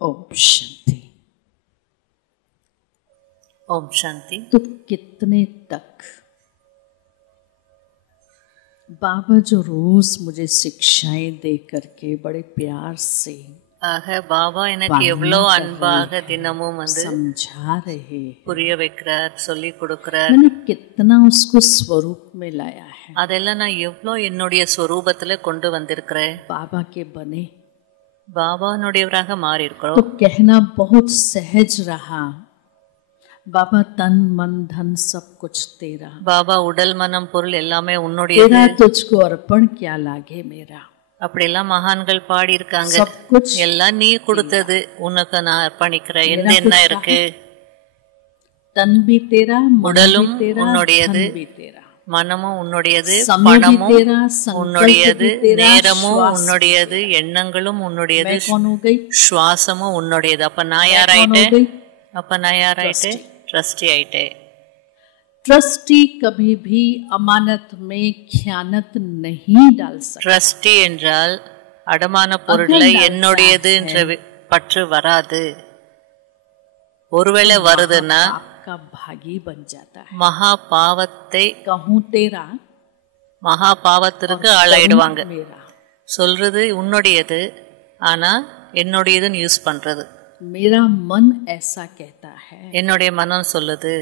ओम शांति। ओम शांति। तो कितने तक बाबा जो रोज मुझे शिक्षाएं दे करके बड़े प्यार से ஆக பாபா எனக்கு எவ்வளவு அன்பாக தினமும் வந்து समझा रहे புரிய வைக்கிறார், சொல்லி கொடுக்கிறார். मैंने कितना उसको स्वरूप में लाया है। அதெல்லாம் நான் எவ்வளோ என்னுடைய ஸ்வரூபத்துல கொண்டு வந்திருக்கிறேன். बाबा के बने பாபானுடையவராக மாறி तो இருக்கிறோம். कहना बहुत सहज रहा। बाबा तन मन धन सब कुछ तेरा, பாபா உடல் மனம் பொருள் எல்லாமே உன்னுடையது. तेरा तुझको अर्पण क्या लागे मेरा। அப்படியெல்லாம் மகான்கள் பாடி இருக்காங்க. सब कुछ எல்லாம் நீ கொடுத்தது, உனக்கு நான் அர்ப்பணிக்கிறேன். எந்த என்ன இருக்கு? तन भी तेरा, मन உடலும் भी तेरा, உன்னுடையது, धन भी तेरा, மனமும் உன்னுடையது, समय भी பணமும் तेरा, संकल्प உன்னுடையது, भी तेरा, நேரமும் श्वास உன்னுடையது, எண்ணங்களும் உன்னுடையது, मैं कौन हो गई? சுவாசமும் உன்னுடையது. அப்ப நான் मैं कौन हो யாராயிட்டேன்? गई? அப்ப நான் யாராயிட்டேன்? ட்ரஸ்டி ஆயிட்டேன். ट्रस्टी कभी भी अमानत में खयानत नहीं डाल सकता। ட்ரஸ்டி என்றால் அடமான பொருளை என்னுடையது என்ற பற்று வராது. ஒருவேளை வருதுன்னா आपका भागी बन जाता है। மகா பாவத்தை, कहूँ तेरा, மகா பாவத்திற்கு ஆளாயிடுவாங்க. मेरा, சொல்றது உன்னுடையது, ஆனா என்னுடையதுன்னு யூஸ் பண்றது. मेरा मन ऐसा कहता है। என்னுடைய மனம் சொல்லுது.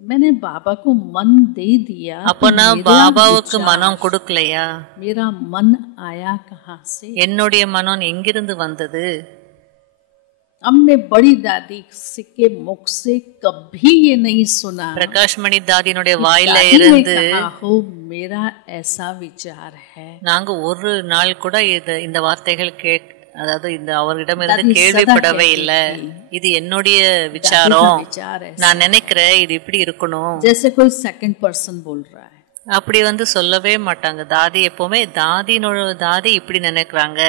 मैंने बाबा को मन दे दिया, அப்ப நான் பாபாவுக்கு மனம் கொடுக்கலையா? मेरा मन आया कहाँ से? என்னுடைய மனம் எங்கிருந்து வந்தது? हमने बड़ी दादी के मुख से कभी ये नहीं सुना பிரகாஷ் மணி தாதியினுடைய வாயில दादी ने இருந்து कहा हो मेरा ऐसा विचार है। நாங்க ஒரு நாள் கூட இந்த வார்த்தைகள் அதாவது இந்த அவரிடமிருந்து கேள்விப்படவே இல்லை. இது என்னுடைய விசாரம், நான் நினைக்கிறேன் இது இப்படி இருக்கணும். जैसे कोई सेकंड पर्सन बोल रहा है, அப்படி வந்து சொல்லவே மாட்டாங்க. தாதி எப்பவுமே தாதி இப்படி நினைக்கிறாங்க,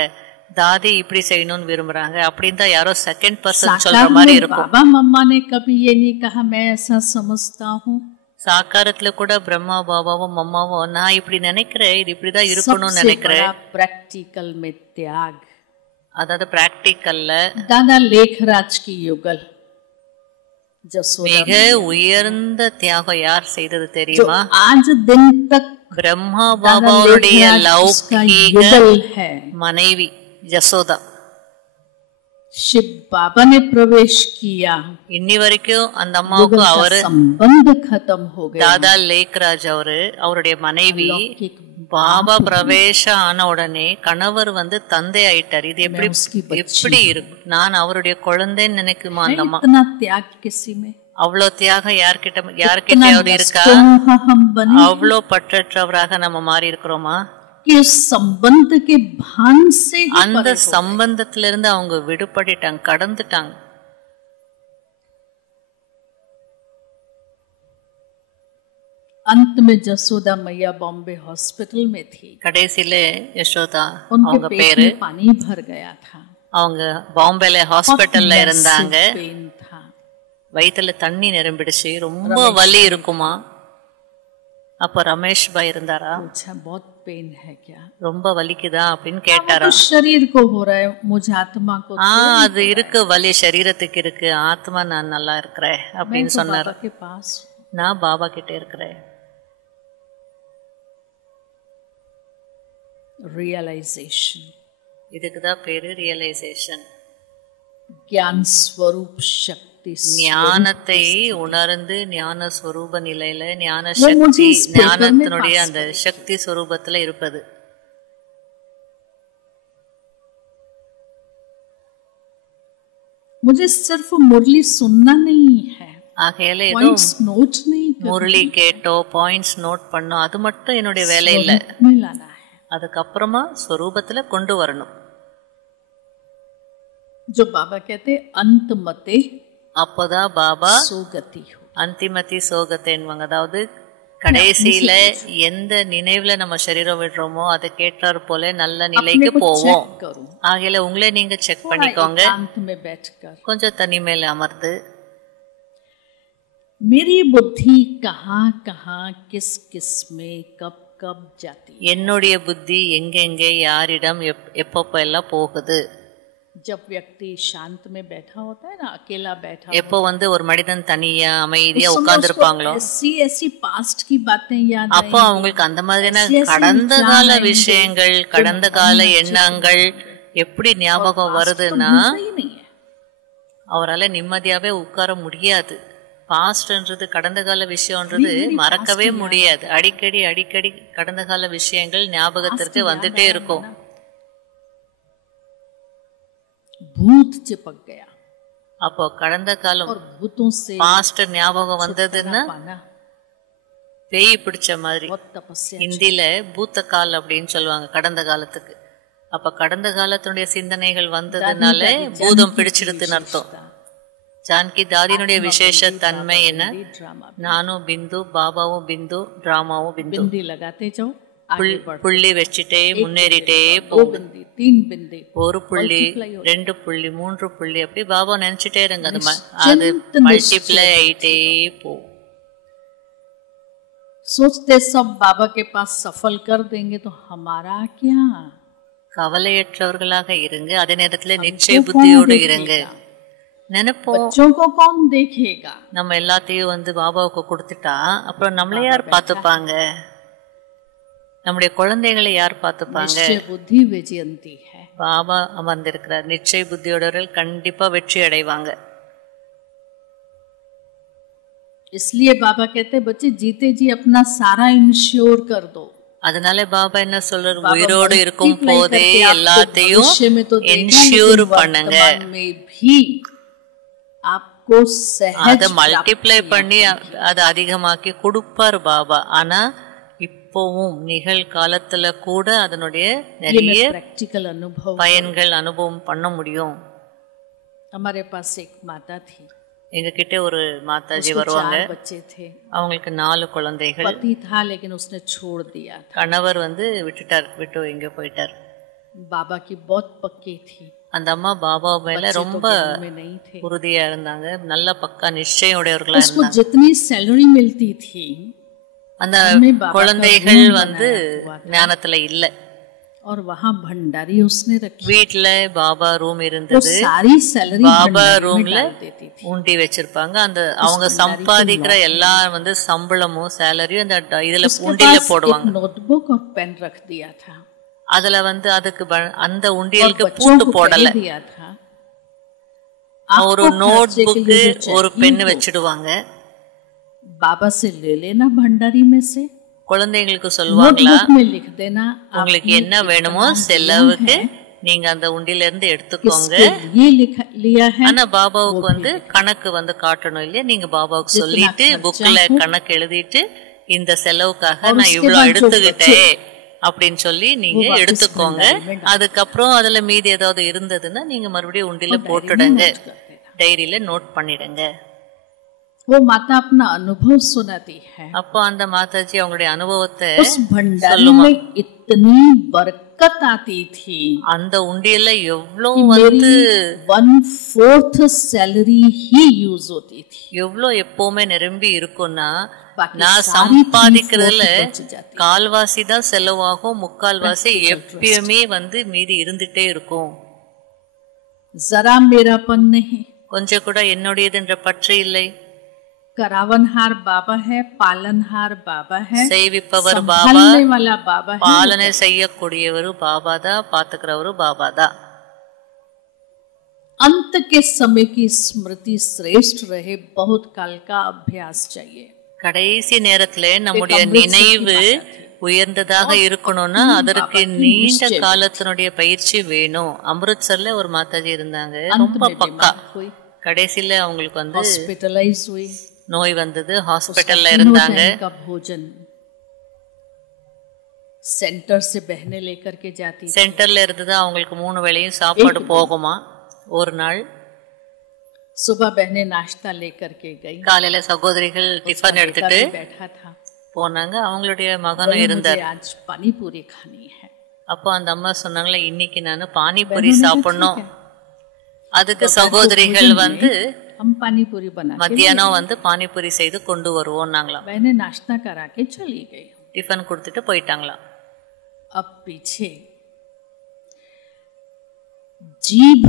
தாதி இப்படி செய்யணும்னு விரும்புறாங்க அப்படின்னு தான் யாரோ செகண்ட் பர்சன் சொல்ற மாதிரி இருக்கும். बाबा मम्मा ने कभी ये नहीं कहा मैं ऐसा समझता हूँ। சாக்காரத்துல கூட பிரம்மா பாபாவும் அம்மாவும் நான் இப்படி நினைக்கிறேன், இது இப்படிதான் இருக்கணும்னு நினைக்கிறேன். प्रैक्टिकल में त्याग, அதாவது பிராக்டிக்கல்ல दादा लेखराज की युगल மிக உயர்ந்த தியாகம் யார் செய்தது தெரியுமா? आज दिन तक பிரம்மா பாபாவுடைய லௌகிக மனைவி ஜசோதா. शिव बाबा ने प्रवेश किया, இன்னி வரைக்கும் அந்த அம்மாவுக்கு அவரு संबंध खत्म हो गया। தாதா லேக்ராஜ் அவருடைய மனைவி பாபா பிரவேசம் ஆன உடனே கணவர் வந்து தந்தை ஆயிட்டார். இது எப்படி இருக்கும்? நான் அவருடைய குழந்தைன்னு நினைக்குமா அந்த அம்மா? त्याग किसी में, அவ்வளோ தியாகம் யார்கிட்டயாவது இருக்கா? அவ்வளோ பற்றற்றவராக நம்ம மாறி இருக்கிறோமா? संबंध के भान से அந்த சம்பந்தத்திலிருந்து அவங்க விடுபட்டுட்டாங்க, கடந்துட்டாங்க. अंत में जसोदा मैया बॉम्बे हॉस्पिटल में थी। கடைசில யசோதா उनके அவங்க पेट பேரு, में पानी भर गया था, அவங்க பாம்பேல ஹாஸ்பிட்டல்ல இருந்தாங்க. पेन था, வயித்துல தண்ணி நிரம்பிடுச்சு, ரொம்ப வலி இருக்குமா? அப்ப ரமேஷ் பாய் இருந்தாரா? पूछा बहुत पेन है क्या? ரொம்ப வலிக்குதா அப்படின்னு கேட்டாரா? तो शरीर को हो रहा है, मुझे आत्मा को அது இருக்கு, வலி சரீரத்துக்கு இருக்கு, ஆத்மா நான் நல்லா இருக்கிறேன் அப்படின்னு சொன்னார். के पास நான் பாபா கிட்ட இருக்கிறேன். रियलाइजेशन, இதுக்கு தான் பேரு ரியலைசேஷன். ज्ञान स्वरूप शक्ति, ஞானத்தை உணர்ந்து ஞான ஸ்வரூப நிலையில ஞான சக்தி, ஞானத்தினுடைய அந்த சக்தி ஸ்வரூபத்துல இருப்பது. मुझे सिर्फ मुरली सुनना नहीं है, ஆகையால ஏதோ पॉइंट्स नोट नहीं முரளி கேட்டோ பாயிண்ட்ஸ் நோட் பண்ணோம் அது மட்டும் என்னுடைய வேலை இல்ல, में लाना है। அதுக்கப்புறமா ஸ்வரூபத்துல கொண்டு வரணும். जो बाबा कहते अंत मते அப்போதான் பாபா सोगति हो। அந்திமதி சோகத்தைன்வாங்க. அதாவது கடைசியில எந்த நினைவுல நம்ம சரீரம் விடுறோமோ அதை கேட்டார் போல நல்ல நிலைக்கு போவோம். ஆகையில உங்களே நீங்க செக் பண்ணிக்கோங்க. கொஞ்சம் தனிமையில அமர்ந்து मेरी बुद्धि कहाँ कहाँ किस किस में कब कब जाती है। என்னுடைய புத்தி எங்கெங்கே யாரிடம் எப்பப்ப எல்லாம் போகுது. जब व्यक्ति शांत में बैठा होता है ना, अकेला बैठा எப்போ வந்து ஒரு மனிதன் தனியா அமைதியா உட்கார்ந்திருப்பாங்களோ ऐसी पास्ट की बातें याद அப்போ அவங்களுக்கு அந்த மாதிரியான கடந்த கால விஷயங்கள் கடந்த கால எண்ணங்கள் எப்படி ஞாபகம் வருதுன்னா அவரால் நிம்மதியாவே உட்கார முடியாது. பாஸ்ட்ன்றது கடந்த கால விஷயம்ன்றது மறக்கவே முடியாது. அடிக்கடி அடிக்கடி கடந்த கால விஷயங்கள் ஞாபகத்திற்கு வந்துட்டே இருக்கும். भूत चिपक गया, அப்போ கடந்த காலம் भूतों से பாஸ்ட் ஞாபகம் வந்ததுன்னா பேய் பிடிச்ச மாதிரி. ஹிந்தில பூத்த கால் அப்படின்னு சொல்லுவாங்க கடந்த காலத்துக்கு. அப்ப கடந்த காலத்தினுடைய சிந்தனைகள் வந்ததுனால பூதம் பிடிச்சிடுதுன்னு அர்த்தம். ஜான்கி தாதியினுடைய விசேஷ தன்மை என்ன? நானும் பிந்து, பாபாவும் பிந்து, டிராமாவும் பிந்து. புள்ளி வச்சுட்டே முன்னேறிட்டே போகும். ஒரு புள்ளி, 2 புள்ளி, 3 புள்ளி அப்படி பாபா நினைச்சிட்டே இருங்க. அது மல்டிப்ளை ஆயிட்டே போகும். सोचते सब बाबा के पास सफल कर देंगे तो हमारा क्या? கவலையற்றவர்களாக இருங்க, அதே நேரத்துல நிச்சய புத்தியோடு இருங்க. நினைப்போம் நம்ம எல்லாத்தையும் வந்து பாபாவுக்கு கொடுத்துட்டா அப்புறம் நம்மள யார் பார்த்துப்பாங்க, நம்முடைய குழந்தைகளை யார் பார்த்துப்பாங்க? புத்தி விஜயந்தி பாபா அமர்ந்திருக்கிறார். நிச்சய புத்தியோடவர்கள் கண்டிப்பா வெற்றி அடைவாங்க. इसलिए बाबा कहते हैं बच्चे जीते जी अपना सारा इंश्योर कर दो. அதனால பாபா என்ன சொல்றாரு? உயிரோடு இருக்கும் போதே எல்லாத்தையும் இன்ஷூர் பண்ணுங்க. அதை மல்டிப்ளை பண்ணி அதை அதிகமாக்கி கொடுப்பார் பாபா. ஆனா இப்பவும் நிகழ்காலத்துல கூட அதனுடைய நிறைய பயன்கள் அனுபவம் பண்ண முடியும். எங்க கிட்ட ஒரு மாதாஜி வருவாங்க. அவங்களுக்கு 4 குழந்தைகள். கணவர் வந்து விட்டு எங்க போயிட்டார். அந்த அம்மா பாபா மேல ரொம்ப உறுதியா இருந்தாங்க, நல்ல பக்கா நிச்சயம் உடையவர்களா இருந்தாங்க. அந்த குழந்தைகள் வந்து ஞானத்துல இல்ல. வீட்டுல பாபா ரூம் இருந்தது. பாபா ரூம்ல உண்டி வச்சிருப்பாங்க. அந்த அவங்க சம்பாதிக்கிற எல்லா வந்து சம்பளமும் சேலரியும் அந்த இதுல உண்டியில போடுவாங்க. அதுல வந்து அதுக்கு அந்த உண்டியலுக்கு பூட்டு போடல. ஒரு நோட் புக்கு ஒரு பென் வச்சிடுவாங்க. बाबा से ले लेना भंडारी में से. குழந்தைங்களுக்கு சொல்லுவாங்களா, உங்களுக்கு என்ன வேணுமோ செலவுக்கு நீங்க அந்த உண்டியில இருந்து எடுத்துக்கோங்க. ஆனா பாபாவுக்கு வந்து கணக்கு வந்து காட்டணும் இல்லையா? நீங்க பாபாவுக்கு சொல்லிட்டு புக்ல கணக்கு எழுதிட்டு இந்த செலவுக்காக நான் இவ்வளவு எடுத்துக்கிட்டேன் அப்படின்னு சொல்லி நீங்க எடுத்துக்கோங்க. அதுக்கப்புறம் அதுல மீதி ஏதாவது இருந்ததுன்னா நீங்க மறுபடியும் உண்டியில போட்டுடுங்க, டைரியில நோட் பண்ணிடுங்க. वो माता अपना अनुभव सुनाती है. அப்போ அந்த மாதாஜி அவங்களுடைய அனுபவத்தை उस भंडारी में इतनी बरकत आती थी. அந்த உண்டியல்ல எவ்வளவு வந்து 1/4 सैलरी ही यूज होती थी. எவ்வளவு எப்பவுமே நிரம்பி இருக்கும்னா நான் சம்பாதிக்கிறதுல கால்வாசி தான் செலவாகும், முக்கால்வாசி எப்பயுமே வந்து மீதி இருந்துட்டே இருக்கும். जरा मेरापन नहीं, கொஞ்சம் கூட என்னுடையதுன்ற பற்று இல்லை. करावनहार बाबा है, पालनहार बाबा है, செய்விப்பவர் பாபா, वाला बाबा है, பாலனை செய்யக்கூடியவர் பாபா தான், பாத்துக்கிறவர் பாபா தான். अंत के समय की स्मृति श्रेष्ठ रहे, बहुत काल का अभ्यास चाहिए. கடைசி நேரத்துல நம்முடைய நினைவு உயர்ந்ததாக இருக்கணும்னா அதற்கு நீண்ட காலத்தினுடைய பயிற்சி வேணும். அமிர்த்சர்ல ஒரு மாதாஜி இருந்தாங்க, ரொம்ப பக்கா கடைசில அவங்களுக்கு வந்து हॉस्पिटलाइज हुई, நோய் வந்தது, ஹாஸ்பிட்டல்ல இருந்தாங்க. का भोजन सेंटर से बहने लेकर के जाती थी. சென்டர்ல இருந்தது அவங்களுக்கு 3 வேளையும் சாப்பாடு போகுமா. ஒரு நாள் सुबह बहने नाश्ता लेकर के गई, காலையில சகோதரிகள் டிஃபன் எடுத்துட்டு बैठा था, போனாங்க. அவங்களுடைய மகனும் இருந்தார். आज पानी पूरी खानी है. அப்போ அந்த அம்மா சொன்னாங்களே, இன்னைக்கு நான் பானிபூரி சாப்பிடணும். அதுக்கு சகோதரிகள் வந்து हम पानी पूरी बना மத்தியானம் வந்து பானிபூரி செய்து கொண்டு வருவோம்னாங்களாம். बहने नाश्ता करा के चली गई, டிஃபன் கொடுத்துட்டு போயிட்டாங்களாம். अब पीछे जीभ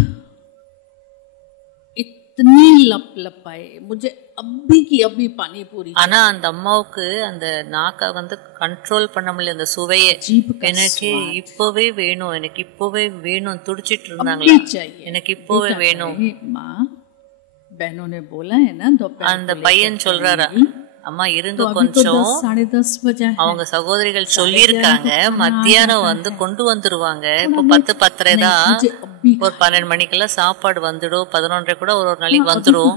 इतनी लपलपाए, मुझे अभी की अभी पानी पूरी. ஆனா அந்த அம்மாவுக்கு அந்த நாக்க வந்து கண்ட்ரோல் பண்ண முடியல, அந்த சுவையை. எனக்கு இப்பவே வேணும், எனக்கு இப்பவே வேணும் துடிச்சிட்டு இருந்தாங்களா. எனக்கு இப்பவே வேணும். माँ बहनों ने बोला है ना दोपहर. அந்த பையன் சொல்றாரா, அம்மா இருங்க கொஞ்சம், 10:30 बजा है. அவங்க சகோதரிகள் சொல்லியிருக்காங்க மத்தியானம் வந்து கொண்டு வந்துருவாங்க. இப்போ 10:10 தான், ஒரு 12 மணிக்கெல்லாம் சாப்பாடு வந்துடும், 11 கூட ஒரு நாளைக்கு வந்துடும்.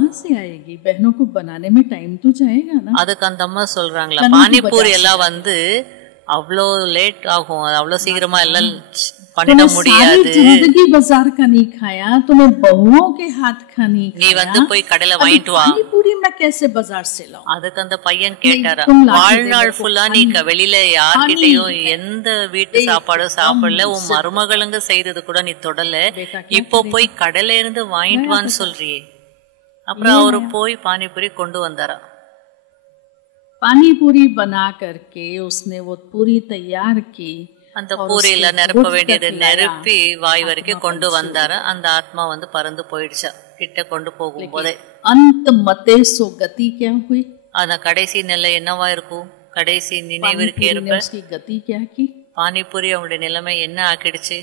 बहनों को बनाने में टाइम तो जाएगा ना. அதுக்கு அந்த அம்மா சொல்றாங்களா, பானிபூரி எல்லாம் வந்து அவ்வளோ லேட் ஆகும், அவ்வளோ சீக்கிரமா எல்லாம் பண்ண முடியாது. जिंदगी बाजार का नहीं खाया, तुम्हें बहुओं के हाथ का नहीं खाया. நீ வந்து போய் கடையில வாங்கிட்டு வா. पानीपुरी मैं कैसे बाजार से लाऊं? அதுக்கு அந்த பையன் கேட்டாரா, வாழ்நாள் ஃபுல்லா நீ வெளியில யார்கிட்டயும் எந்த வீட்டு சாப்பாடு சாப்பிடல, உன் மருமகளுங்க செய்தது கூட நீ தொடல, இப்போ போய் கடையில இருந்து வாங்கிட்டு வான்னு சொல்றியே. அப்புறம் அவரு போய் பானிபூரி கொண்டு வந்தாரா. पानी पूरी बना करके उसने वो पूरी तैयार की. அந்த பூரியில நிரப்ப வேண்டியது நிரப்பி வாய் வரைக்கும் கொண்டு வந்தாரா. அந்த ஆத்மா வந்து பறந்து போயிடுச்சா கிட்ட கொண்டு போகும் போதே. अंत मते सो गति क्या हुई? அந்த கடைசி நிலை என்னவா இருக்கும்? கடைசி நினைவிற்கு ஏற்ப गति क्या की? பானிபூரி அவனுடைய நிலைமை என்ன ஆக்கிடுச்சு?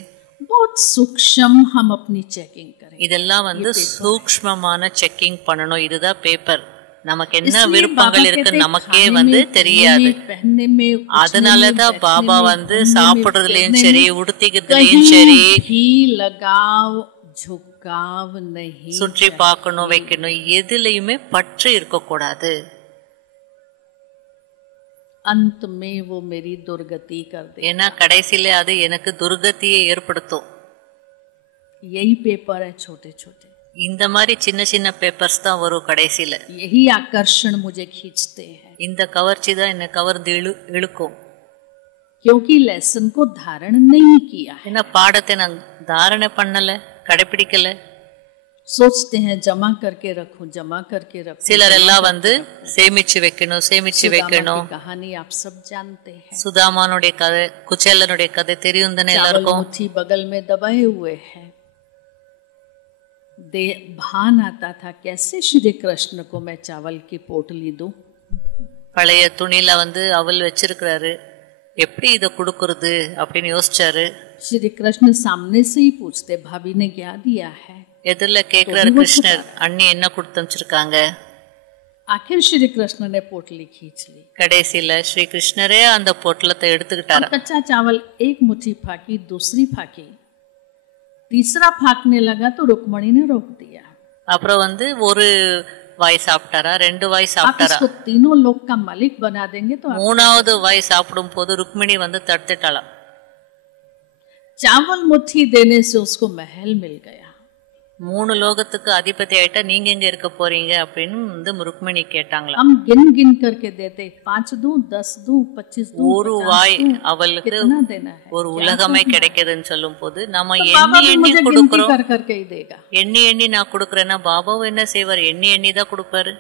बहुत सूक्ष्म हम अपनी चेकिंग करें. இதெல்லாம் வந்து சூக்ஷ்மமான செக்கிங் பண்ணணும். இதுதான் பேப்பர். நமக்கு என்ன விருப்பங்கள் இருக்கு நமக்கே வந்து தெரியாது. அதனாலதான் பாபா வந்து சாப்பிடுறதுலயும் சரி, உடுத்திக்கிறதுலயும் சரி, சுற்றி பார்க்கணும், வைக்கணும், எதுலயுமே பற்று இருக்க கூடாது. अंत में वो मेरी दुर्गति कर दे. ஏன்னா கடைசியில அது எனக்கு துர்கதியை ஏற்படுத்தும். यही पेपर है छोटे छोटे. இந்த மாதிரி சின்ன சின்ன பேப்பர்ஸ் தான் வரும் கடைசியில. यही आकर्षण मुझे खींचते हैं. இந்த கவர்ச்சி தான் என்ன கவர்ந்து இழுக்கும். क्योंकि लेसन को धारण नहीं किया. ஏன்னா பாடத்தை நான் தாரணை பண்ணல, கடைபிடிக்கல. सोचते हैं जमा करके रखूं, जमा करके रखूं. சிலர் எல்லாம் வந்து சேமிச்சு வைக்கணும், சேமிச்சு வைக்கணும். कहानी आप सब जानते हैं. சுதாமானுடைய கதை, குச்சேலனுடைய கதை தெரியும் தானே எல்லாருக்கும். मुट्ठी बगल में दबाए हुए हैं. भान आता था कैसे श्री कृष्ण को मैं चावल की पोटली दूं. பழைய துணியில வந்து அவல் வச்சிருக்கிறாரு, எப்படி இத குடுக்குறது அப்படின்னு யோசிச்சாரு. श्री कृष्ण सामने से ही पूछते, भाभी ने क्या दिया है? எதிரில கேக்குறாரு கிருஷ்ணர், அண்ணி என்ன கொடுத்து அனுப்பிச்சிருக்காங்க. आखिर श्री कृष्ण ने पोटली खींच ली. கடைசியில ஸ்ரீ கிருஷ்ணரே அந்த பொட்டலத்தை எடுத்துக்கிட்டாரு. कच्चा चावल एक मुट्ठी फाकी, दूसरी फाकी, तीसरा फाकने लगा तो रुक्मणी ने रोक दिया. அப்புறம் வந்து ஒரு வாய் சாப்பிட்டாரா, 2 வாய் சாப்பிட்டாரா. आप इसको तीनों लोक का मालिक बना देंगे तो மூணாவது வாய் சாப்பிடும் போது ருக்மிணி வந்து தடுத்துட்டாளாம். चावल मुट्ठी देने से उसको महल मिल गया. 3 லோகத்துக்கு அதிபதி ஆயிட்டா நீங்க எங்க இருக்க போறீங்க அப்படின்னு வந்து ருக்மிணி கேட்டாங்களா. हम गिन गिन करके देते, 5 दूं, 10 दूं, 25 दूं, ஒரு வாய் அவளுக்கு ஒரு உலகமே கிடைக்குதுன்னு சொல்லும் போது நம்ம எண்ணி எண்ணி கொடுக்கிறோம். எண்ணி எண்ணி நான் கொடுக்கறேன்னா பாபாவும் என்ன செய்வார்? எண்ணி எண்ணி தான் கொடுப்பாரு.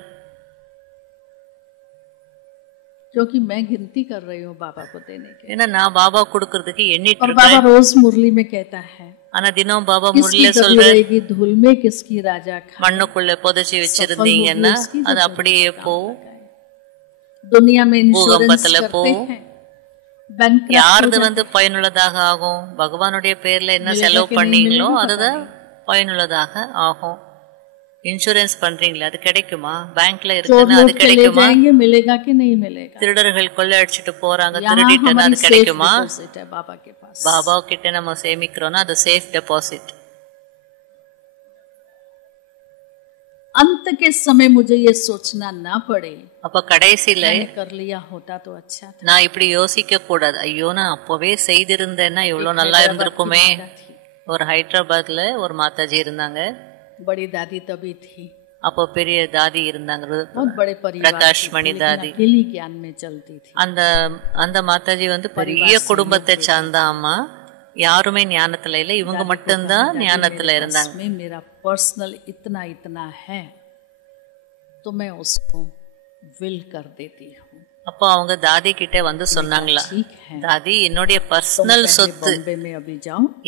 क्योंकि मैं गिनती कर रही हूँ बाबा को देने के. ஏன்னா நான் பாபா கொடுக்கிறதுக்கு எண்ணிட்டு இருக்கேன். और बाबा रोज मुरली में कहता है. ஆனா தினம் பாபா முரளில சொல்றாரு, धूल में किसकी राजा खा. மண்ணுக்குள்ள புதைச்சி வச்சிருந்தீங்கன்னா அது அப்படியே போ. दुनिया में इंश्योरेंस करते हैं. யாரது வந்து பயனுள்ளதாக ஆகும்? பகவானுடைய பேர்ல என்ன செலவு பண்ணீங்களோ அதுதான் பயனுள்ளதாக ஆகும். இன்சூரன்ஸ் பண்றீங்களா, அது கிடைக்குமா? பேங்க்ல இருக்குன்னா அது கிடைக்குமா? मिलेगा कि नहीं मिलेगा? திருடர்கள் கொள்ளை அடிச்சிட்டு போறாங்க, திருடிட்டனா அது கிடைக்குமா? பாபா கிட்ட நம்ம சேமிக்கிறோம்னா அது சேஃப் டெபாசிட். अंत के समय मुझे ये सोचना ना पड़े அப்ப கடைசியில कर लिया होता तो अच्छा था। நான் இப்படி யோசிக்க கூடாது, ஐயோ நான் அப்பவே செய்திருந்தேன்னா எவ்வளவு நல்லா இருந்திருக்குமே. ஒரு ஹைதராபாத்ல ஒரு மாதாஜி இருந்தாங்க, बड़ी दादी तभी थी, அப்போ பெரிய தாதி இருந்தாங்க, बहुत बड़े परिवार, பிரகாஷ் மணி தாதி. अकेली ज्ञान में चलती थी। அந்த மாதாஜி வந்து பெரிய குடும்பத்தை சார்ந்த அம்மா, யாருமே ஞானத்துல இல்ல, இவங்க மட்டும்தான் ஞானத்துல இருந்தாங்க. मेरा पर्सनल इतना इतना है तो मैं उसको विल कर देती हूँ। அப்போ அவங்க தாதி கிட்ட வந்து சொன்னாங்களா, தாதி என்னுடைய பர்சனல் சொத்து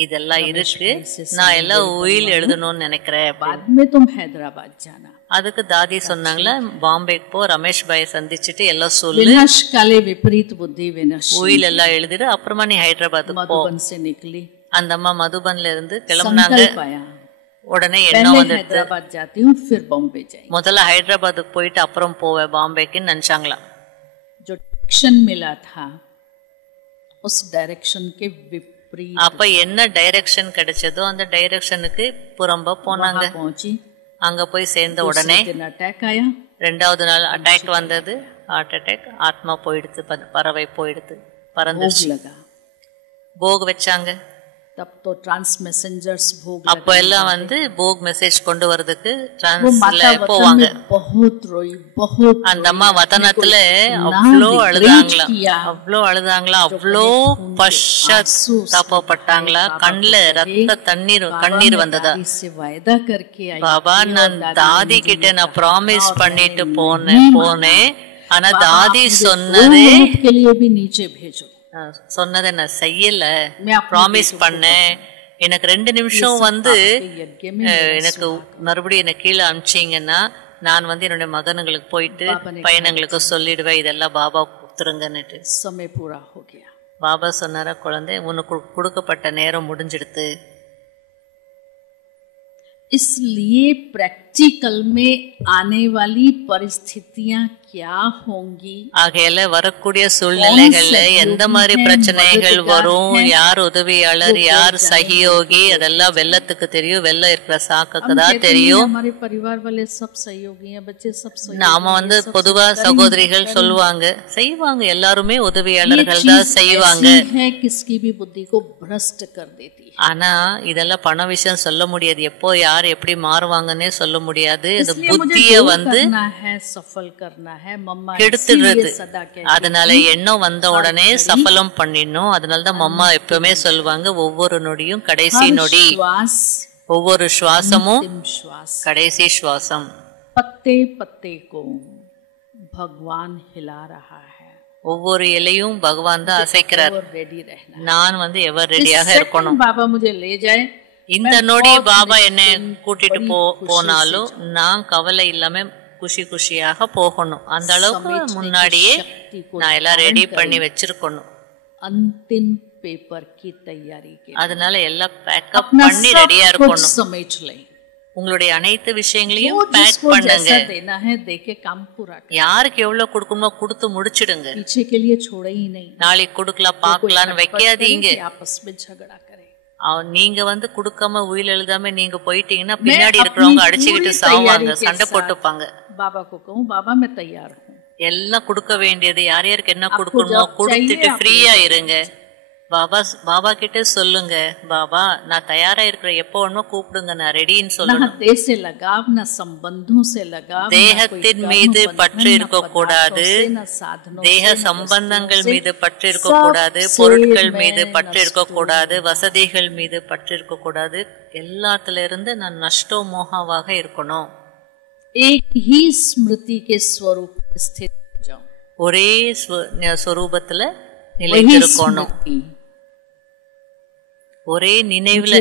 இதெல்லாம் இருக்கு, நான் எல்லாம் உயில் எழுதணும்னு நினைக்கிறேன். அதுக்கு தாதி சொன்னாங்களா, பாம்பேக்கு போ, ரமேஷ் பாய் சந்திச்சுட்டு எல்லாம் சொல்லு, உயில் எல்லாம் எழுதிடு, அப்புறமா நீ ஹைதராபாத்துக்கு போ. அந்த அம்மா மதுபன்ல இருந்து கிளம்புனாங்க. உடனே எண்ணம் வந்து முதல்ல ஹைதராபாத்துக்கு போயிட்டு அப்புறம் போவேன் பாம்பேக்குன்னு நினைச்சாங்களாம். जो डायरेक्शन मिला था उस डायरेक्शन के विपरीत, அப்ப என்ன டைரக்ஷன் கிடைச்சதோ அந்த டைரக்ஷனுக்கு புறம்ப போனாங்க. அங்க போய் சேர்ந்த உடனே अटैक आया, ரெண்டாவது நாள் அட்டாக் வந்தது, ஹார்ட் அட்டாக். ஆத்மா போயிடுது, பறவை போயிடுது, பறந்துச்சு. போக் வச்சாங்க. तब तो ट्रांस मैसेंजर्स भोग, அப்ப எல்லாம் வந்து போக் மெசேஜ் கொண்டு வரதுக்கு டிரான்ஸ்ல போவாங்க. बहुत रोई, बहुत அந்த அம்மா வதனத்துல அவ்வளோ அழுதாங்களா, அவ்வளோ பஷ்சாத்தாபப்பட்டாங்களா, கண்ணுல ரத்த கண்ணீர் வந்ததா. பாபா நான் தாதி கிட்ட நான் ப்ராமிஸ் பண்ணிட்டு போனேன், ஆனா தாதி சொன்னதை நான் செய்யல, ப்ராமிஸ் பண்ணேன். எனக்கு 2 நிமிஷம் வந்து எனக்கு மறுபடியும் என்ன கீழே அனுப்பிச்சிங்கன்னா நான் வந்து என்னுடைய மகனுங்களுக்கு போயிட்டு பையனங்களுக்கு சொல்லிடுவேன், இதெல்லாம் பாபா கொடுத்துருங்கன்னுட்டு. பாபா சொன்னாரா, குழந்தை உனக்கு கொடுக்கப்பட்ட நேரம் முடிஞ்சிடுது. इसलिए प्रैक्टिकल में आने वाली परिस्थितियां क्या होंगी, ஆகையால வரக்கூடிய சூழ்நிலைகள்ல எந்த மாதிரி பிரச்சனைகள் வரும், யார் உதவியாளர், யார் சகயோகி, அதெல்லாம் வெள்ளத்துக்கு தெரியும், வெள்ளம் இருக்கிற சாக்குக்கு தான் தெரியும். நாம வந்து பொதுவா சகோதரிகள் சொல்லுவாங்க, செய்வாங்க, எல்லாருமே உதவியாளர்கள் தான் செய்வாங்க. ஆனா இதெல்லாம் பண விஷயம் சொல்ல முடியாது, எப்போ யார் எப்படி மாறுவாங்கன்னே சொல்ல முடியாது. இந்த புத்திய வந்து கெடுத்துடுறது. அதனால எண்ணம் வந்த உடனே சஃபலம் பண்ணிடணும். அதனாலதான் மம்மா எப்பவுமே சொல்லுவாங்க, ஒவ்வொரு நொடியும் கடைசி நொடி, ஒவ்வொரு சுவாசமும் கடைசி சுவாசம். पत्ते पत्ते को भगवान हिला रहा है, ஒவ்வொரு இலையும் பகவான் தான் அசைக்கிறார். நான் வந்து எவர் ரெடியாக இருக்கணும். பாபா मुझे ले जाए, இந்த நொடி பாபா என்ன கூட்டிட்டு போனாலும் நான் கவலை இல்லாம குஷி குஷியாக போகணும். அந்த அளவுக்கு முன்னாடியே நான் எல்லாம் ரெடி பண்ணி வச்சிருக்கணும். अंतिम पेपर की तैयारी के, அதனால எல்லாம் பேக்கப் பண்ணி ரெடியா இருக்கணும். உங்களுடைய அனைத்து விஷயங்களையும் பேக் பண்ணுங்க. யாருக்கு எவ்வளவு கொடுக்கணுமோ கொடுத்து முடிச்சிடுங்க. நாளைக்கு கொடுக்கலாம் பார்க்கலான்னு வைக்காதீங்க. நீங்க வந்து கொடுக்காம உயில் எழுதாம நீங்க போயிட்டீங்கன்னா பின்னாடி இருக்கிறவங்க அடிச்சுக்கிட்டு சாவாங்க, சண்டை போட்டுப்பாங்க. பாபா मैं तैयार हूं, எல்லாம் கொடுக்க வேண்டியது யார் யாருக்கு என்ன கொடுக்கணுமோ கொடுத்துட்டு ஃப்ரீயா இருங்க. பாபா கிட்ட சொல்லுங்க, பாபா நான் தயாரா இருக்கிறேன், எப்போ வேணுமோ கூப்பிடுங்க, நான் ரெடின்னு சொல்லணும். தேகத்தின் மீது பற்று இருக்க கூடாது, தேக சம்பந்தங்கள் மீது பற்று இருக்க கூடாது, பொருட்கள் மீது பற்று இருக்க கூடாது, வசதிகள் மீது பற்று இருக்க கூடாது. எல்லாத்துல இருந்து நான் நஷ்டோ மோகாவாக இருக்கணும். ஒரே ஸ்வரூபத்துல நிலைத்திருக்கணும், ஒரே நினைவுல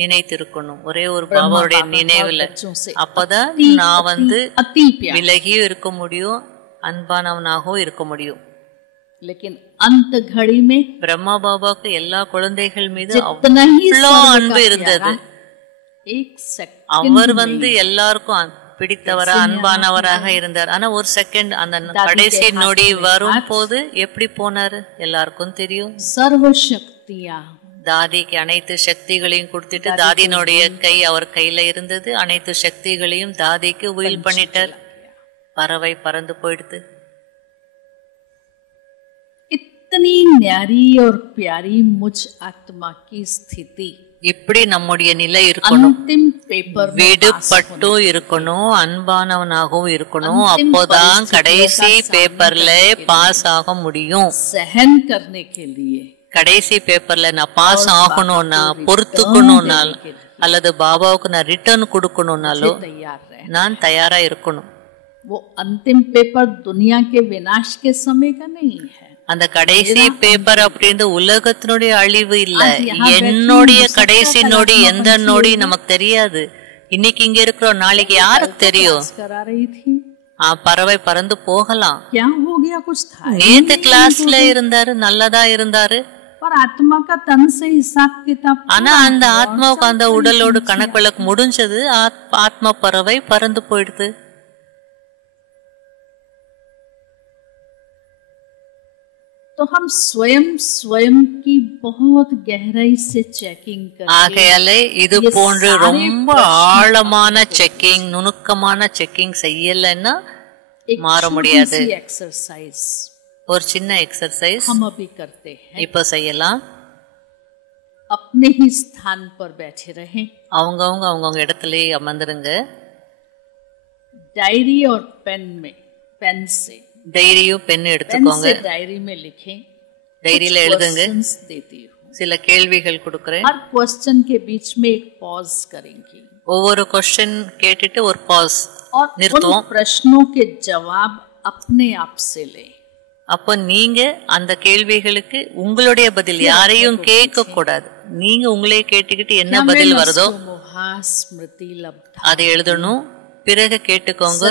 நினைத்திருக்கணும், ஒரே ஒரு பாபாவுடைய நினைவுல. அப்பதான் நான் வந்து விலகியும் இருக்க முடியும், அன்பானவனாகவும் இருக்க முடியும். பிரம்மா பாபாவுக்கு எல்லா குழந்தைகள் மீது அவ்வளோ அன்பு இருந்தது. அவர் வந்து எல்லாருக்கும் பிடித்தவரா அன்பானவராக இருந்தார். ஆனா ஒரு செகண்ட் அந்த கடைசி நொடி வரும் போது எப்படி போனாரு எல்லாருக்கும் தெரியும். சர்வ சக்தியா தாதிக்கு அனைத்து சக்திகளையும் கொடுத்துட்டு தாதியினுடைய கை அவர் கையில இருந்தது, அனைத்து சக்திகளையும் தாதிக்கு உயில் பண்ணிட்டார். பறவை பறந்து போயிடுது. इतनी न्यारी और प्यारी मुझ आत्मा की स्थिति இப்படி நம்முடைய நிலை இருக்கணும். अंतिम पेपर விடுபட்டும் இருக்கணும், அன்பானவனாகவும் இருக்கணும். அப்போதான் கடைசி பேப்பர்ல பாஸ் ஆக முடியும். सहन करने के लिए கடைசி பேப்பர்ல நான் பாஸ் ஆகணும்னா, பொறுத்துக்கணும்னா, அல்லது பாபாவுக்கு நான் ரிட்டர்ன் கொடுக்கணும்னாலோ நான் தயாரா இருக்கணும். वो अंतिम पेपर दुनिया के विनाश के समय का नहीं है. அந்த கடைசி பேப்பர் அப்படின்னு உலகத்தினுடைய அழிவு இல்ல, என்னுடைய கடைசி நொடி எந்த நொடி நமக்கு தெரியாது. இன்னைக்கு இங்க இருக்கிறோம், நாளைக்கு யாருக்கு தெரியும்? பறவை பறந்து போகலாம். நேத்து கிளாஸ்ல இருந்தாரு, நல்லதா இருந்தாரு. ஆனா அந்த ஆத்மாவுக்கு அந்த உடலோடு கணக்கு விளக்கு முடிஞ்சது. ஆத்மா பறவை பறந்து போயிடுது. तो हम स्वयं की बहुत गहराई से चेकिंग करके ஆகையாலே இது போன்று ரொம்ப ஆழமான செக்கிங், நுணுக்கமான செக்கிங் செய்யலைன்னா மாற முடியாது. एक्सरसाइज ஒரு சின்ன எக்ஸர்சைஸ் हम अभी करते हैं. இப்ப செய்யலாம். अपने ही स्थान पर बैठे रहें. அவங்கவங்க இடத்துலயே அமர்ந்துருங்க. डायरी और पेन से டைரியும் பென் எடுத்துக்கோங்க. डायरी में लिखें. டைரியில எழுதுங்க. देती हूँ. சில கேள்விகள் கொடுக்கிறேன். हर क्वेश्चन के बीच में एक पॉज करेंगे. ஒவ்வொரு क्वेश्चन கேட்டுட்டு ஒரு பாஸ் நிறுத்துவோம். प्रश्नों के जवाब अपने आप से ले. அப்போ நீங்க அந்த கேள்விகளுக்கு உங்களுடைய பதில், யாரையும் கேட்க கூடாது. நீங்க உங்களே கேட்டுக்கிட்டு என்ன பதில் வருதோ அதை எழுதணும். பிறகு கேட்டுக்கோங்க,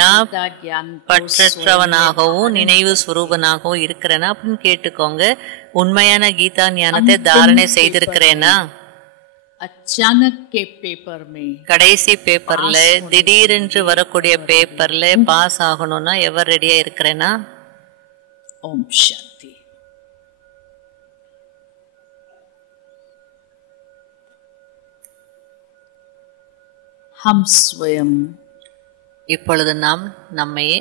நான் பற்றற்றவனாகவும் நினைவு சுரூபனாகவும் இருக்கிறேனா அப்படின்னு கேட்டுக்கோங்க. உண்மையான கீதா ஞானத்தை தாரணை செய்திருக்கிறேனா? அச்சானக் के पेपर में கடைசி பேப்பர்ல திடீரென்று வரக்கூடிய பேப்பர்ல பாஸ் ஆகணும்னா எவர் ரெடியா இருக்கிறேனா? ओम शांति. हम स्वयं இப்பொழுது நாம் நம்மையே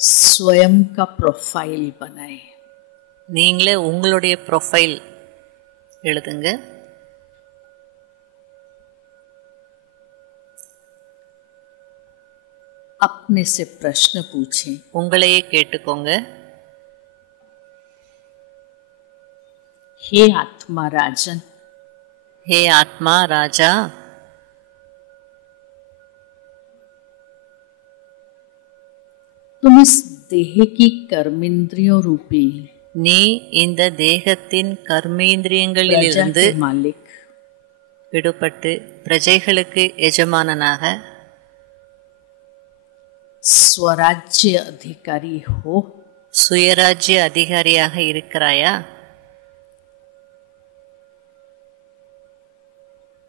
स्वयं का प्रोफाइल बनाए. நீங்களே உங்களுடைய ப்ரொஃபைல் எழுதுங்க. अपने से प्रश्न पूछें. உங்களையே கேட்டுக்கோங்க. हे आत्मा राजन, हे आत्मा राजा, तुम इस देह की कर्मेंद्रियों रूपी நீ இந்த தேகத்தின் கர்மேந்திரியங்களிலிருந்து मालिक விடுபட்டு பிரஜைகளுக்கு எஜமானனாக स्वराज्य अधिकारी हो. சுயராஜ்ய அதிகாரியாக இருக்கிறாயா?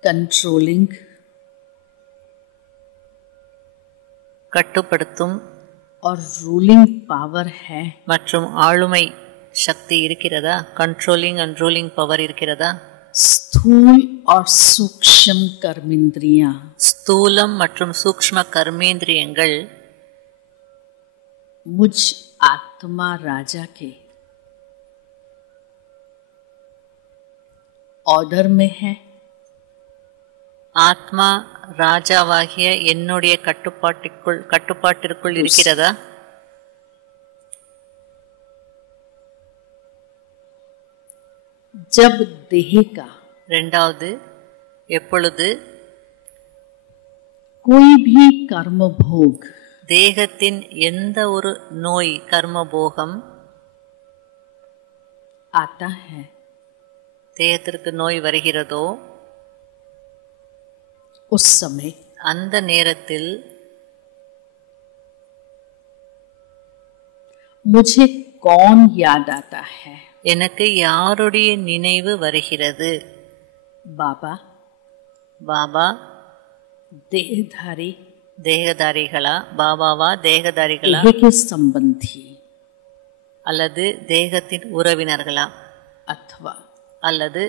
कंट्रोलिंग கட்டுப்படுத்தும் और रूलिंग पावर है. மற்றும் ஆளுமை சக்தி இருக்கிறதா? கண்ட்ரோலிங் அண்ட் ரூலிங் பவர் இருக்கிறதா? स्थूल और सूक्ष्म कर्मेंद्रियां, ஸ்தூலம் மற்றும் சூக்ஷ்ம கர்மேந்திரியங்கள் मुझ आत्मा राजा के ऑर्डर में है. ஆத்மா ராஜாவாகிய என்னுடைய கட்டுப்பாட்டிற்குள் இருக்கிறதா? जब देह का இரண்டாவது, எப்பொழுது कोई भी कर्म भोग தேகத்தின் எந்த ஒரு நோய் கர்மபோகம் आता है, தேகத்திற்கு நோய் வருகிறதோ उस समय அந்த நேரத்தில் मुझे कौन याद आता है? எனக்கு யாருடைய நினைவு வருகிறது? बाबा, பாபா देहधारी, தேகதாரிகளா? பாபாவா தேகதாரிகளா? देह के संबंधी அல்லது தேகத்தின் உறவினர்களா? अथवा அல்லது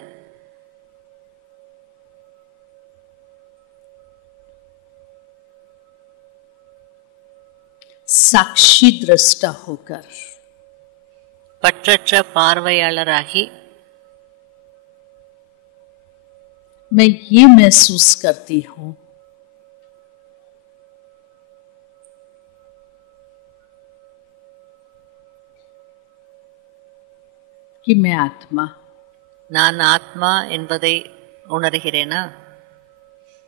साक्षी दृष्टा होकर பற்றற்ற பார்வையாளராகி मैं ये महसूस करती हूँ कि मैं आत्मा நான் ஆத்மா என்பதை உணர்கிறேனா?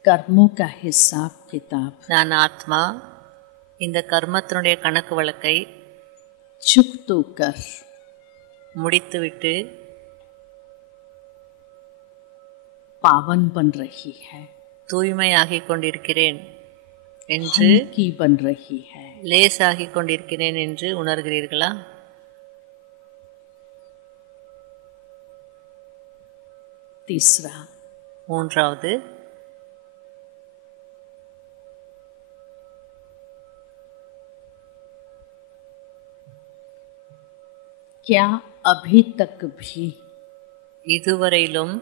कर्मों का हिसाब किताब நான் ஆத்மா இந்த கர்மத்தினுடைய கணக்கு வழக்கை चुकतो कर முடித்துவிட்டு पावन बन रही है, தூய்மையாகிக் கொண்டிருக்கிறேன் என்று हल्की बन रही है। லேசாகிக் கொண்டிருக்கிறேன் என்று உணர்கிறீர்களா? तीसरा, மூன்றாவது, क्या अभी तक भी இதுவரையிலும்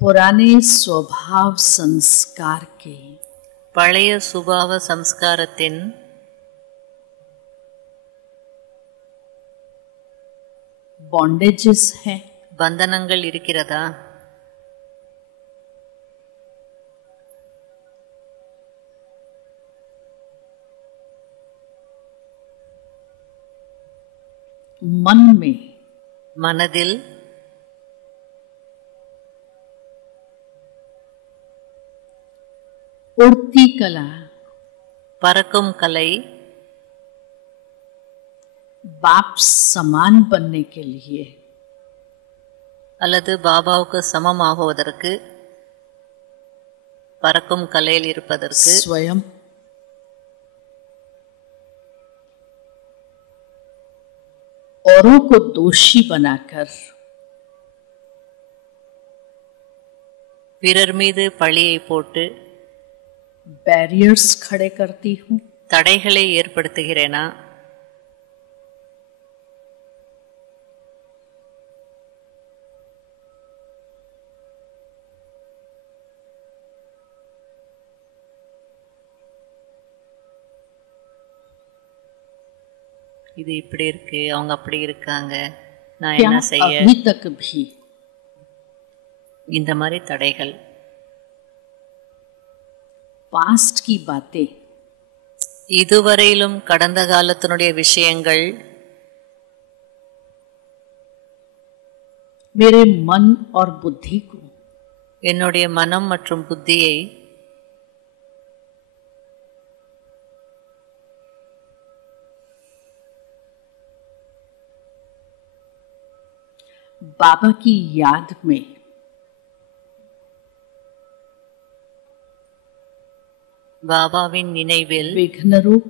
पुराने स्वभाव संस्कार के பழைய சுபாவ சம்ஸ்காரத்தின் बॉन्डेजेस है, பந்தனங்கள் இருக்கிறதா? मन में மனதில் उड़ती कला பறக்கும் கலை बाप समान बनने के लिए அல்லது பாபாவுக்கு சமமாகுவதற்கு பறக்கும் கலையில் இருப்பதற்கு स्वयं औरों को दोषी बनाकर பிறர் மீது பழியை போட்டு बैरियर्स खड़े करती हूँ, தடைகளை ஏற்படுத்துகிறேனா? இது இப்படி இருக்கு, அவங்க அப்படி இருக்காங்க, நான் क्या என்ன செய்ய? अभी तक भी இந்த மாதிரி தடைகள், पास्ट की बातें இதுவரையிலும் கடந்த காலத்தினுடைய விஷயங்கள் मेरे मन और बुद्धि को என்னுடைய மனம் மற்றும் புத்தியை बाबा की याद में பாபாவின் நினைவில் विघ्न रूप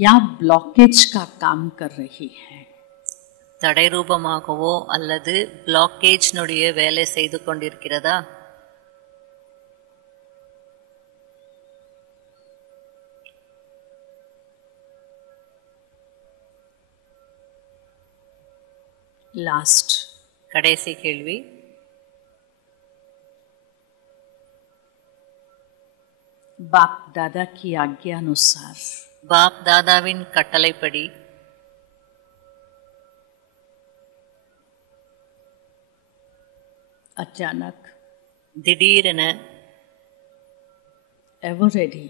या ब्लॉकेज का काम कर रही है। தடை ரூபமாகவோ அல்லது பிளாக்கேஜ்னுடைய வேலை செய்து கொண்டிருக்கிறதா? लास्ट, கடைசி கேள்வி, बाप दादा की आज्ञा अनुसार பாப் தாதாவின் கட்டளைப்படி अचानक திடீரென एवर रेडी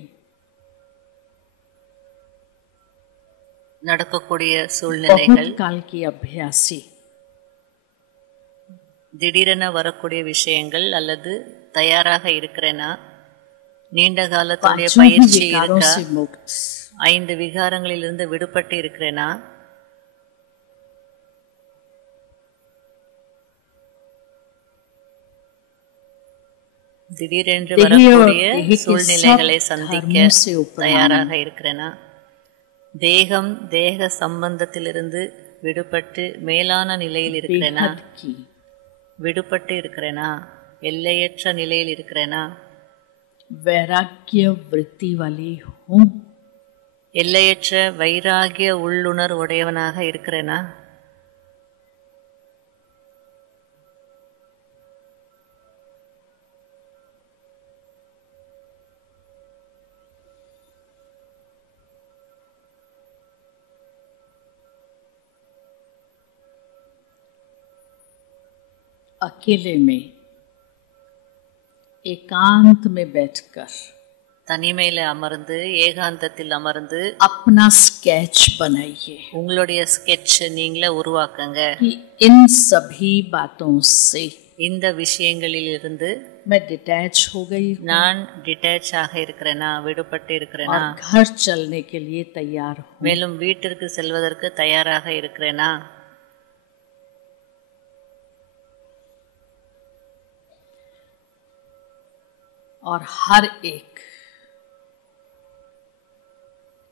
நடக்கக்கூடிய சூழ்நிலைகள், बहुत काल की अभ्यासी திடீரென வரக்கூடிய விஷயங்கள் அல்லது தயாராக இருக்கிறேனா? நீண்ட காலத்துடைய पांचों ही பயிற்சி विकारों இருக்கா? से मुक्त 5 விகாரங்களிலிருந்து விடுபட்டு இருக்கிறேனா? திடீரென்று வரக்கூடிய சூழ்நிலைகளை சந்திக்க தயாராக இருக்கிறேனா? தேகம் தேக சம்பந்தத்திலிருந்து விடுபட்டு மேலான நிலையில் இருக்கிறேனா? விடுபட்டு இருக்கிறேனா? எல்லையற்ற நிலையில் இருக்கிறேனா? वैराग्य वृत्ति वाली हूँ, எல்லையற்ற வைராகிய உள்ளுணர்வு உடையவனாக இருக்கிறேனா? अकेले में एकांत में बैठकर தனிமையில அமர்ந்து ஏகாந்தத்தில் அமர்ந்து अपना स्केच बनाइए உங்களுடைய ஸ்கெட்ச் நீங்களே உருவாக்குங்க. कि इन सभी बातों से இந்த விஷயங்களில் இருந்து मैं डिटैच हो गई हूँ நான் டிட்டாச் ஆக இருக்கிறேனா, விடுபட்டு இருக்கிறேனா, और घर चलने के लिए तैयार हूँ. மேலும் வீட்டிற்கு செல்வதற்கு தயாராக இருக்கிறேனா. और हर एक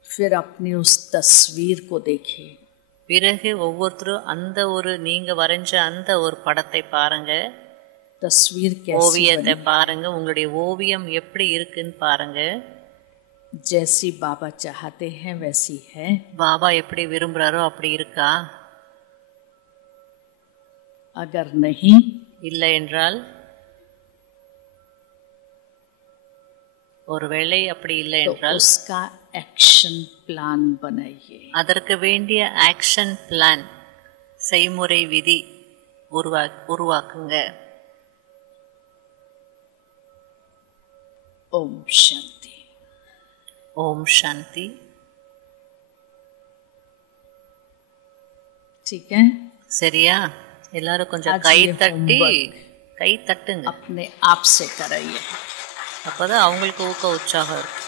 फिर अपनी उस तस्वीर को देखे. பிறகு ஒவ்வொருத்தரும் அந்த ஒரு நீங்க வரைஞ்ச அந்த ஒரு படத்தை பாருங்க, तस्वीर कैसी ஓவியத்தை बनी. பாருங்க, உங்களுடைய ஓவியம் எப்படி இருக்குன்னு பாருங்க. जैसी बाबा चाहते हैं वैसी है. பாபா எப்படி விரும்புறாரோ அப்படி இருக்கா? अगर नहीं இல்லை என்றால், ஒருவேளை அப்படி இல்லை तो என்றால் उसका एक्शन प्लान बनाइए. அதற்கு வேண்டிய ஆக்ஷன் பிளான், செய்முறை விதி உருவாக்குங்க. ओम शांति. ஓம் சாந்தி. ठीक है. சரியா? எல்லாரும் கொஞ்சம் आज கை ये தட்டி homework கை தட்டுங்க. अपने आप से कराइए. அப்பதான் அவங்களுக்கு ஊக்க உற்சாகம் இருக்கும்.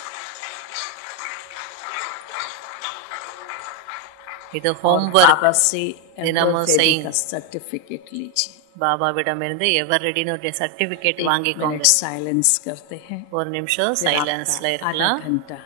இது और ஹோம்வொர்க். बाबा से दिनमो एवररेडी का सर्टिफिकेट लीजिए. பாபாவிடமிருந்து எவர் ரெடினுடைய சர்டிபிகேட் வாங்கிக்கோங்க. मिनट साइलेंस करते हैं. ஒரு நிமிஷம் சைலன்ஸ்ல आधा இருக்கலாம். घंटा